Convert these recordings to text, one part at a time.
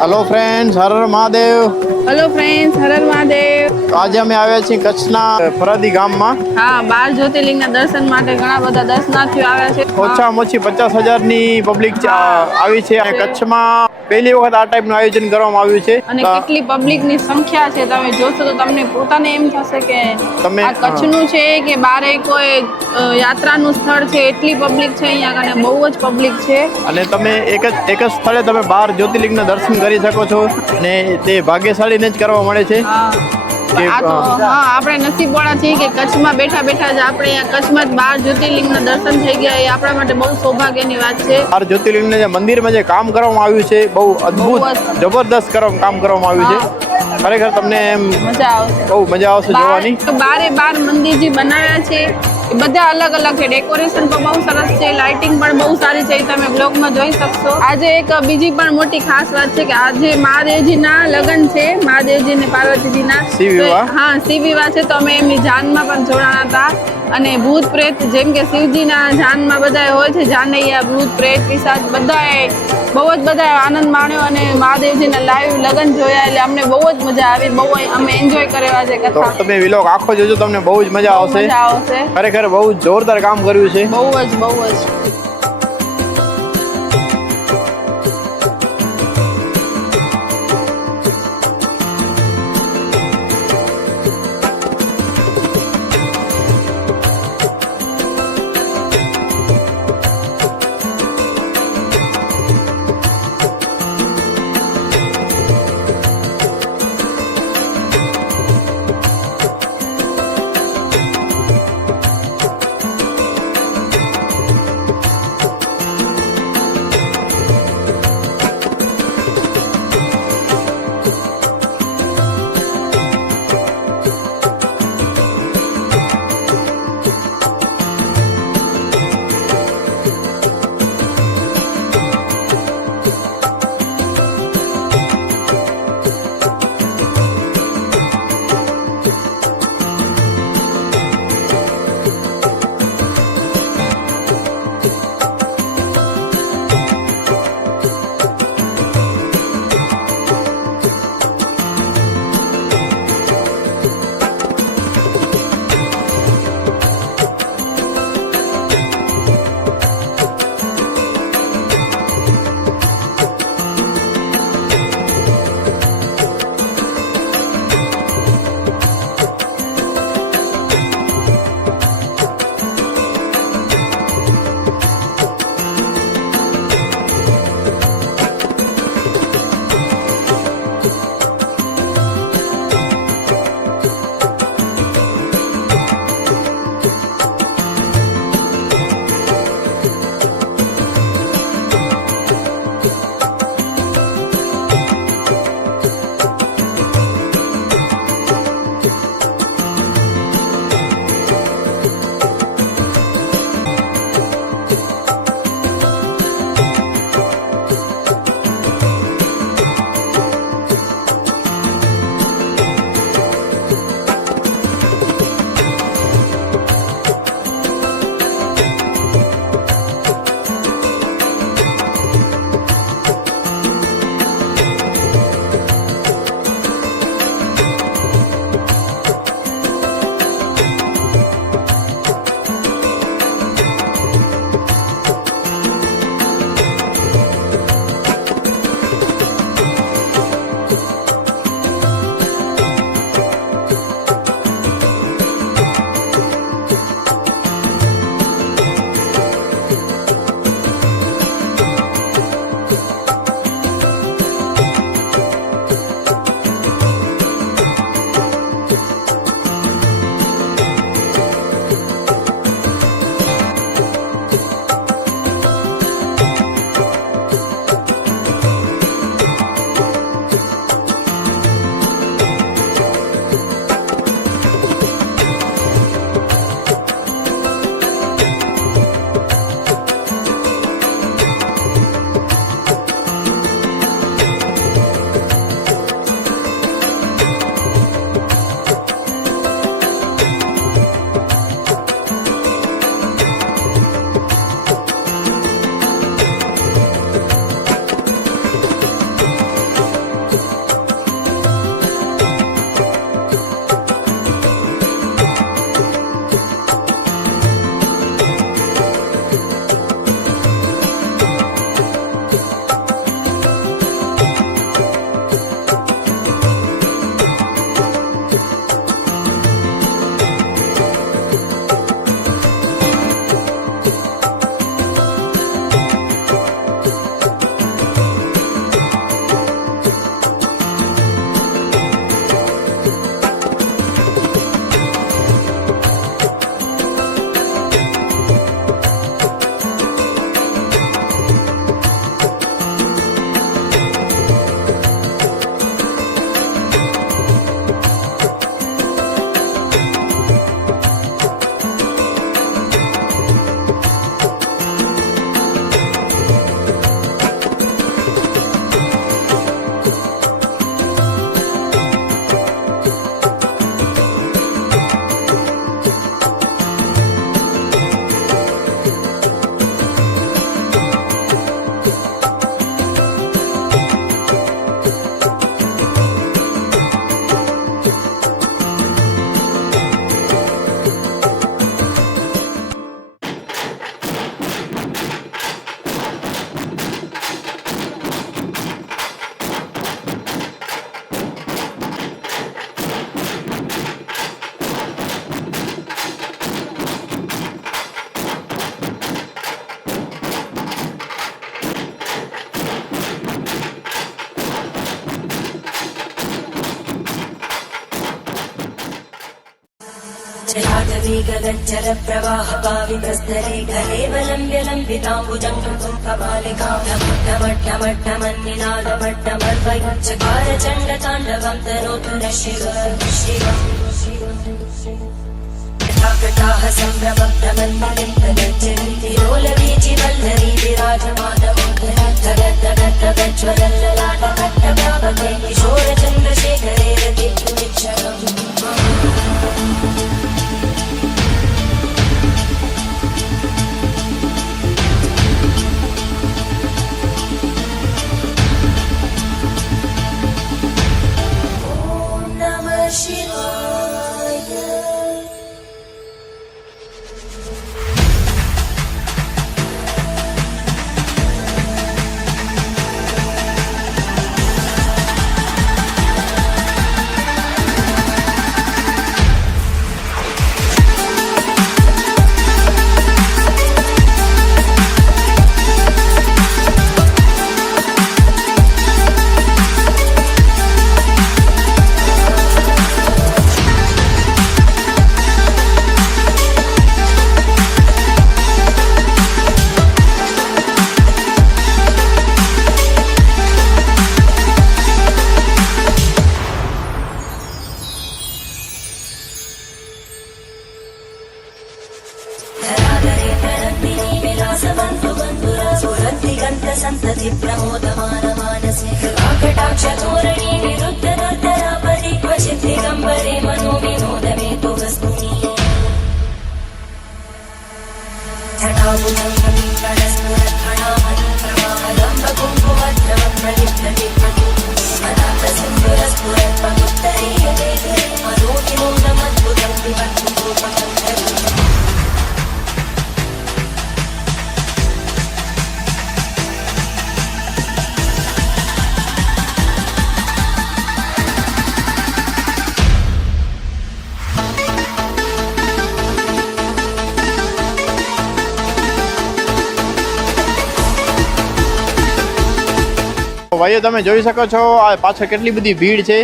Hello friends, હર હર Mahadev. Hello friends, હર હર મહાદેવ. આજે અમે આવ્યા છીએ કચ્છના ફરાદી ગામમાં. હા, 12 જ્યોતિર્લિંગના દર્શન માટે ઘણા બધા દર્શનાર્થીઓ આવ્યા છે. ઓછામાં ઓછી 50,000ની પબ્લિક હા આવી છે અને કચ્છમાં પહેલી વખત આ ટાઈપનું આયોજન કરવામાં આવ્યું છે. અને કેટલી પબ્લિકની સંખ્યા છે તમે જોશો તો તમને પોતાને એમ થશે કે તમે આ કચ્છનું છે કે બારે કોઈ યાત્રાનું સ્થળ છે. એટલી પબ્લિક છે અહીંયા અને બહુ જ પબ્લિક છે. અને તમે એક જ સ્થળે તમે 12 જ્યોતિર્લિંગના દર્શન કરી શકો છો અને તે ભાગ્યશાળીને જ કરવા મળે છે. આપણે નસીબવાળા છીએ કે કચ્છમાં બેઠા બેઠા જ આપણે અહીંયા કચ્છમાં જ 12 જ્યોતિર્લિંગના દર્શન થઈ ગયા. એ આપણા માટે બહુ સૌભાગ્યની વાત છે. 12 જ્યોતિર્લિંગના જે મંદિરમાં જે કામ કરવામાં આવ્યું છે બહુ અદ્ભુત જબરદસ્ત કામ કરવામાં આવ્યું છે. ખરેખર તમને એમ મજા આવશે, બહુ મજા આવશે જોવાની. 12 મંદિર જે બનાવ્યા છે એ બધા અલગ અલગ છે. ડેકોરેશન પણ બહુ સરસ છે, લાઇટિંગ પણ બહુ સારી છે. તમે બ્લોગમાં જોઈ શકશો. આજે એક બીજી પણ મોટી ખાસ વાત છે કે આજે મહાદેવજીના લગ્ન છે. મહાદેવજી અને પાર્વતીજીના હા શિવ વિવાહ છે. તો અમે એમની જાનમાં પણ જોડાણા હતા. અને ભૂત પ્રેત જેમ કે શિવજીના જાનમાં બધા હોય છે, જાનૈયા ભૂત પ્રેત પિશાચ બધાએ બહુ જ બધા આનંદ માણ્યો અને મહાદેવજીના લાઈવ લગ્ન જોયા. એટલે અમને બહુ જ મજા આવી. બહુ અમે એન્જોય કર્યા છે કથા. તમે વિલોગ આખો જોજો, તમને બહુ જ મજા આવશે. ખરેખર બહુ જોરદાર કામ કર્યું છે. બહુ જ राघवी गगनचर प्रवाह पावितस्तरे गलेवलम्ब्य लम्बिताम्बुजं कमालिकां नमट्टमट्टमन्निनादमट्टमर्वयच्चकार चण्डताण्डवं तनोतु न शिव कटाः सम्भ्रमभ्रमन्मलिं तदज्जन्ति लोलवीचि वल्लरी विराजमानमोहनज्ज्वलल्ललाटकट्टव्यापके किशोरचन्द्रशेखरे रतिक्षणम् नमः शिवाय संतति प्रमोदमानमानसे कृपाकटाक्षधोरणी विरुद्धदुर्धरापदि क्वचित् दिगम्बरे मनो विनोदमे तु वस्तुनि जटाभुजं ભાઈઓ તમે જોઈ શકો છો આ પાછળ કેટલી બધી ભીડ છે.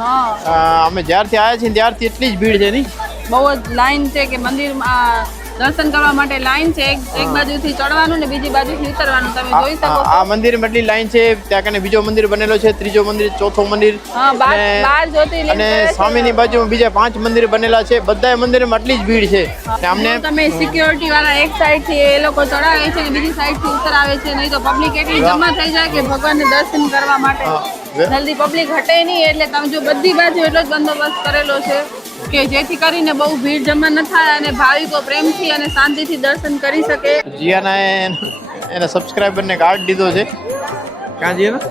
હા અમે જ્યારથી આવ્યા છીએ ત્યારથી એટલી જ ભીડ છે નહીં. બહુ જ લાઈન છે કે મંદિરમાં દર્શન કરવા માટે લાઈન છે. એક બાજુથી ચડવાનું ને બીજી બાજુથી ઉતરવાનું. તમે જોઈ શકો છો આ મંદિરમાં એટલી લાઈન છે. ત્યાં કને બીજો મંદિર બનેલો છે, ત્રીજો મંદિર, ચોથો મંદિર, હા, બાર જ્યોતિર્લિંગ અને સામેની બાજુમાં બીજા 5 મંદિર બનેલા છે. બધાય મંદિરમાં આટલી જ ભીડ છે. અમને તમે સિક્યોરિટી વાળા એક સાઈડ થી એ લોકો ચડાવે છે ને બીજી સાઈડ થી ઉતરાવે છે. નહીં તો પબ્લિક એટલી જમા થઈ જાય કે ભગવાનને દર્શન કરવા માટે જલ્દી પબ્લિક હટે નહીં. એટલે તમે જો બધી બાજુ એટલો જ બંદોબસ્ત કરેલો છે કે જેથી કરીને બહુ ભીડ જમા ન થાય અને ભાવિકો પ્રેમથી અને શાંતિથી દર્શન કરી શકે. જીયાના એના સબસ્ક્રાઇબરને કાર્ડ દીધો છે. ક્યાં જીયાના?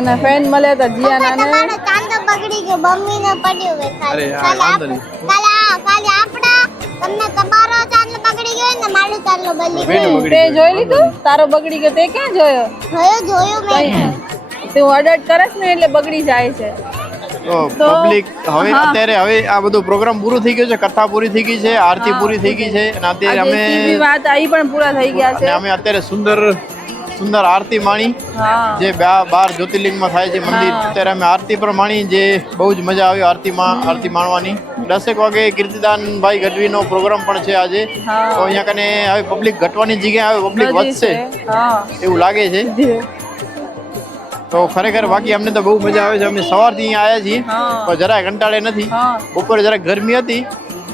એના ફેન મળ્યા હતા જીયાના ને. ચાંદો બગડી ગયો, મમ્મીને પડ્યો કે ખાલી વાંધો નહીં. ખાલી આપડા તમને તમારો ચાંદલો બગડી ગયો ને મારો ચાંદલો બગડી ગયો. તે જોઈ લીધું? તારો બગડી ગયો તે ક્યાં જોયો? જોયું મેં. તું ઓર્ડર કરે ને એટલે બગડી જાય છે. તો પબ્લિક હવે અત્યારે હવે આ બધું પ્રોગ્રામ પૂરું થઈ ગયો છે. કથા પૂરી થઈ ગઈ છે, આરતી પૂરી થઈ ગઈ છે અને અત્યારે આજે સીધી વાત આવી પણ પૂરા થઈ ગયા છે. અમે અત્યારે સુંદર આરતી માણી જે 12 જ્યોતિર્લિંગમાં થાય છે મંદિર. અત્યારે અમે આરતી પર માણી જે બહુ જ મજા આવી આરતી માણવાની. 10 વાગે કીર્તિદાનભાઈ ગઢવીનો પ્રોગ્રામ પણ છે આજે. તો અહીંયા કને હવે પબ્લિક ઘટવાની જગ્યાએ હવે પબ્લિક વધશે એવું લાગે છે. તો ખરેખર બાકી અમને તો બહુ મજા આવે છે. અમે સવારથી અહીંયા આવ્યા છીએ પણ જરાય કંટાળે નથી. બપોરે જરાક ગરમી હતી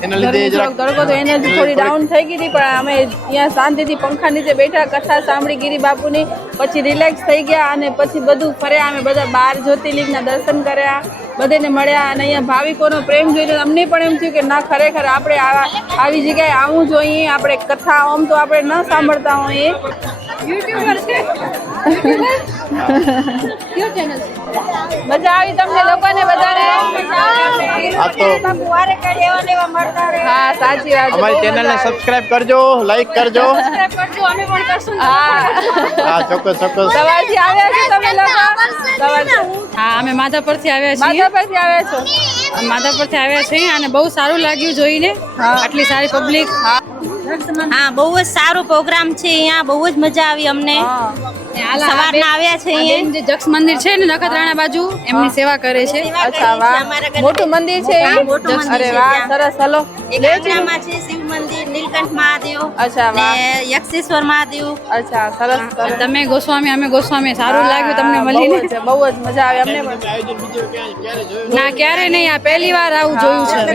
એના લીધે જરાક તડકો તો એનર્જી થોડી ડાઉન થઈ ગઈ હતી. પણ અમે અહીંયા શાંતિથી પંખા નીચે બેઠા, કથા સાંભળી ગિરી બાપુની, પછી રિલેક્સ થઈ ગયા અને પછી બધું ફર્યા. અમે બધા 12 જ્યોતિર્લિંગના દર્શન કર્યા, બધાને મળ્યા અને અહીંયા ભાવિકોનો પ્રેમ જોઈને અમને પણ એમ થયું કે ના ખરેખર આપણે આવી જગ્યાએ આવવું જોઈએ. આપણે કથા આમ તો આપણે ન સાંભળતા હોઈએ. યુટ્યુબર છે. મજા આવી તમને લોકોને બધાને? હા, સાચી વાત. અમારી ચેનલને સબસ્ક્રાઇબ કરજો, લાઈક કરજો. હા, ચોક્કસ. સવારથી આવ્યા છો તમે લોકો? હા, અમે માધાપરથી આવ્યા છીએ. માધાપરથી આવ્યા છો? માધાપરથી આવ્યા છીએ અને બહુ સારું લાગ્યું જોઈને. આટલી સારી પબ્લિક. હા બહુ જ સારો પ્રોગ્રામ છે અહીંયા, બહુ જ મજા આવી અમને. સવારના આવ્યા છે અહીંયા. જે જક્ષ મંદિર છે ને નખત્રાણા બાજુ એમની સેવા કરે છે. અચ્છા વાહ, મોટું મંદિર છે હા, ઈ? મોટું મંદિર અરે છે વાહ, ત્યાં. સરસ. હલો એક આંગણામાં છે શિવ મંદિર, નીલકંઠ મહાદેવ અચ્છા ને વાહ, યક્ષેશ્વર મહાદેવ. અચ્છા સરસ સરસ. તમે ગોસ્વામી અમે ગોસ્વામી, સારું લાગ્યું તમને મળીને. બહુ જ મજા આવી અમને પણ. આયોજન બીજું ક્યારે જોયું ના ક્યારે નહીં, આ પહેલી વાર આવું જોયું છે હવે.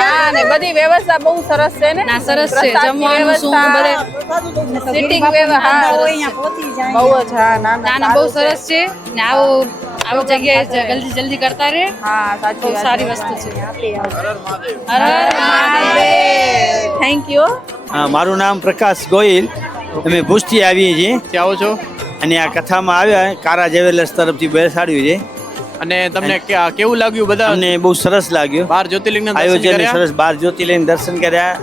હા ને બધી વ્યવસ્થા બહુ સરસ છે ને. ના સરસ છે, પ્રસાદની જમવાનું શું વ્યવસ્થા, બધે સીટિંગ વ્યવસ્થા બહુ જ હા ના ના ના બહુ સરસ છે ને. આવું જગ્યાએ જલ્દી કરતા રહે, હા સાચી બહુ વાત સારી વસ્તુ છે. હર હર મહાદેવ. Thank you. હા, મારું નામ પ્રકાશ ગોહિલ. અમે ભુજથી આવીએ છીએ ક્યાં આવો છો અને આ કથામાં આવ્યા કારા જેવેલર્સ તરફથી બેસાડ્યું છે. અને તમને કેવું લાગ્યું? બધા અમને બહુ સરસ લાગ્યું. 12 જ્યોતિર્લિંગના દર્શન આયોજન કર્યા? સરસ, 12 જ્યોતિર્લિંગ દર્શન કર્યા.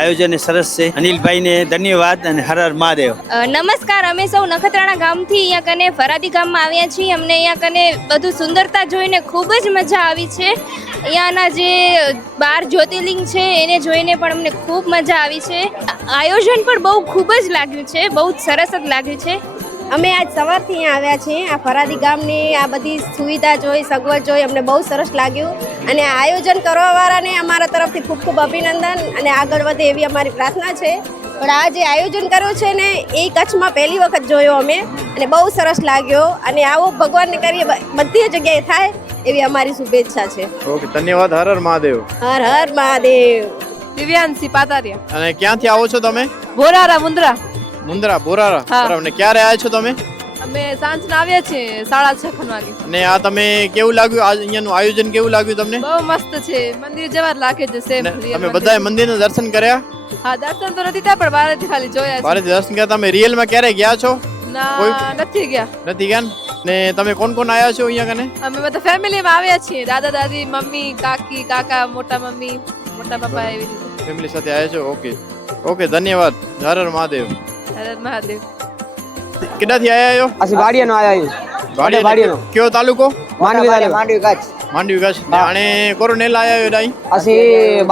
આયોજન સરસ છે. અનિલભાઈને ધન્યવાદ અને હર હર મહાદેવ. નમસ્કાર, અમે સૌ નખત્રાણા ગામથી અહીંયા કને ફરાદી ગામમાં આવ્યા છીએ. અમને અહીંયા કને બધું સુંદરતા જોઈને ખૂબ જ મજા આવી છે. અહીંયાના જે 12 જ્યોતિર્લિંગ છે એને જોઈને પણ અમને ખૂબ મજા આવી છે. આયોજન પણ બહુ ખૂબ જ લાગ્યું છે, બહુ જ સરસ જ લાગ્યું છે. અમે આજ સવારથી અહીંયા આવ્યા છીએ. આ ફરાદી ગામની આ બધી સુવિધા જોઈ, સગવડ જોઈ અમને બહુ સરસ લાગ્યું. અને આ આયોજન કરવાવાળાને અમારા તરફથી ખૂબ ખૂબ અભિનંદન અને આગળ વધે એવી અમારી પ્રાર્થના છે. પણ આ જે આયોજન કર્યું છે ને એ કચ્છમાં પહેલી વખત જોયો અમે અને બહુ સરસ લાગ્યો. અને આવો ભગવાનને કરીએ બધી જગ્યાએ થાય એવી અમારી શુભેચ્છા છે. ઓકે, ધન્યવાદ. હર હર મહાદેવ. હર હર મહાદેવ. દિવ્યાંશી પાતારિયા. અને ક્યાંથી આવો છો તમે? બોરારા મુંદ્રા. મુંદ્રા, બોરારા. હા. બરાબર. ને ક્યારે આવ્યા છો તમે? અમે સાંજના આવ્યા છીએ 6:30 વાગે. અને આ તમે કેવું લાગ્યું? આ અહીંયાનું આયોજન કેવું લાગ્યું તમને? બહુ મસ્ત છે, મંદિર જેવા જ લાગે છે સેમ. ને તમે બધાએ મંદિરના દર્શન કર્યા? હા દર્શન તો નથી થયા પણ બહારથી ખાલી જોયા છે. ભારત દર્શન કર્યા. તમે રિયલમાં ક્યારે ગયા છો? ના નથી ગયા. નથી ગયા ને? તમે કોણ કોણ આવ્યા છો અહીંયા કને? અમે બધા ફેમિલીમાં આવ્યા છીએ, દાદા દાદી, મમ્મી, કાકી, કાકા, મોટા મમ્મી, મોટા પપ્પા એવી રીતે. ફેમિલી સાથે આવ્યા છો? ઓકે ઓકે, ધન્યવાદ. હર હર મહાદેવ. હર હર મહાદેવ. કેટલાથી આવ્યા છો? ਅਸੀਂ વાડિયાનો આયા છું. વાડિયાનો. કયો તાલુકો? માંડવી તાલુકો. માંડવી કચ્છ. માંડવી કચ્છ. ને આણે કોરોનેલ આવ્યા છો? ਅਸੀਂ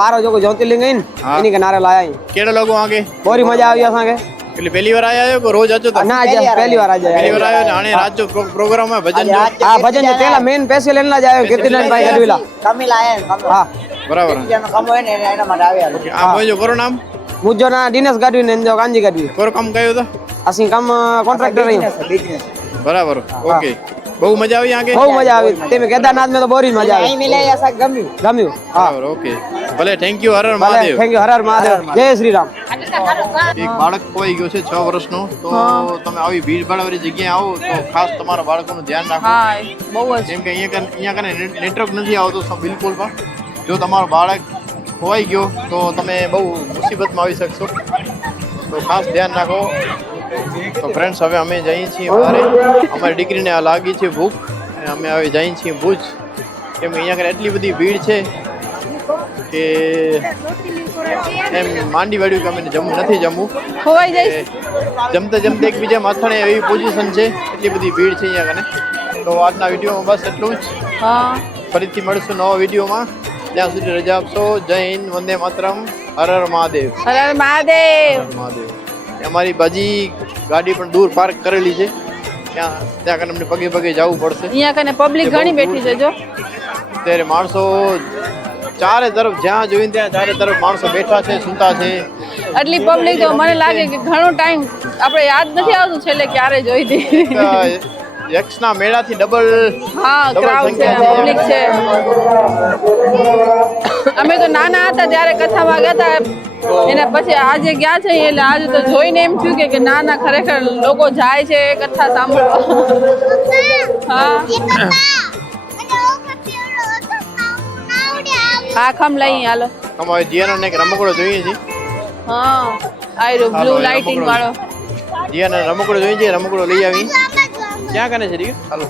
12 જો જ્યોતિર્લિંગ આઈ ને હા. એની કિનારે લાયા કેડા લોકો આગે? બોરી મજા આવી અસાંકે. એટલે પહેલી વાર આવ્યા છો કે રોજ આજો? ના આજે પહેલી વાર આજે પહેલી વાર આવ્યા ને આણે રાત જો પ્રોગ્રામમાં ભજન જો? હા ભજન છે પેલા મેન પેસી લઈને જ આવ્યો કીર્તિદાનભાઈ ગઢવીલા. કમિલ આયા ને હા બરાબર. કમ હોય ને એના માટે આવ્યા. ઓકે, આ બોજો કરો નામ? મુજો ના દિનેશ ગઢવી ને જો કાંજી ગઢવી. કોરો કામ કયો તો? ਅਸੀਂ કામ કોન્ટ્રાક્ટર રહી. બિઝનેસ બરાબર. ઓકે, બહુ મજા આવી આગે? બહુ મજા આવી. તેમે કેદારનાથ में તો બોરી મજા આવી. અહીં મિલે અસા ગમ્યું. ગમ્યું. હા બરાબર. ઓકે, ભલે. Thank you. હર હર ભલે મહાદેવ. Thank you. હર હર મહાદેવ. જય શ્રી રામ. એક બાળક ખોવાઈ ગયો છે 6 વર્ષનો. તો તમે આવી ભીડભાડવાળી જગ્યાએ આવો તો ખાસ તમારા બાળકોનું ધ્યાન રાખો. હા બહુ જ. કેમ કે અહીંયા કને નેટવર્ક નથી આવતો બિલકુલ પણ. જો તમારો બાળક ખોવાઈ ગયો તો તમે બહુ મુસીબતમાં આવી શકશો. તો ખાસ ધ્યાન રાખો. તો ફ્રેન્ડ્સ, હવે અમે જઈએ છીએ બહાર. અમારી દીકરીને આ લાગી છે ભૂખ અને અમે હવે જઈએ છીએ ભુજ. કેમ કે અહીંયા કને એટલી બધી ભીડ છે કે એમ માંડી વાળ્યું કે અમે નથી જમવું. ખોવાઈ જઈશ. જમતે જમતે એકબીજા માથાણે એવી પોઝિશન છે, એટલી બધી ભીડ છે અહીંયા કને. તો આજના વિડીયોમાં બસ એટલું જ. હા ફરીથી મળશું નવા વિડીયોમાં. ત્યાં સુધી રજા આપશો. જય હિન્દ, વંદે માતરમ, હર હર મહાદેવ. હર હર મહાદેવ. મહાદેવ. અમારી બાજી ગાડી પણ દૂર પાર્ક કરેલી છે. ત્યાં કને અમને પગે પગે જવું પડશે. અહીંયા કને પબ્લિક ઘણી બેઠી છે જો. ત્યારે માણસો ચારે તરફ જ્યાં જોઈને ત્યાં ચારે તરફ માણસો બેઠા છે, સૂતા છે. આટલી પબ્લિક તો મને લાગે કે ઘણો ટાઈમ આપણે યાદ નથી આવતું છેલ્લે ક્યારે જોઈ હતી. યક્ષના મેળાથી ડબલ હા ક્રાઉડ છે, પબ્લિક છે. અમે તો નાના હતા ત્યારે કથામાં ગયા હતા, એના પછી આજે ગયા છે એટલે આજે તો જોઈને એમ થયું કે ના ના ખરેખર લોકો જાય છે કથા સાંભળવા. હા હા ખમ લઈ હાલો. અમારે જીયાનો એક રમકડો જોઈએ છે. હા આયરો બ્લુ લાઇટિંગ વાળો જીયાનો રમકડો જોઈએ છે. રમકડો લઈ આવી. ક્યાં કને છે? હાલો.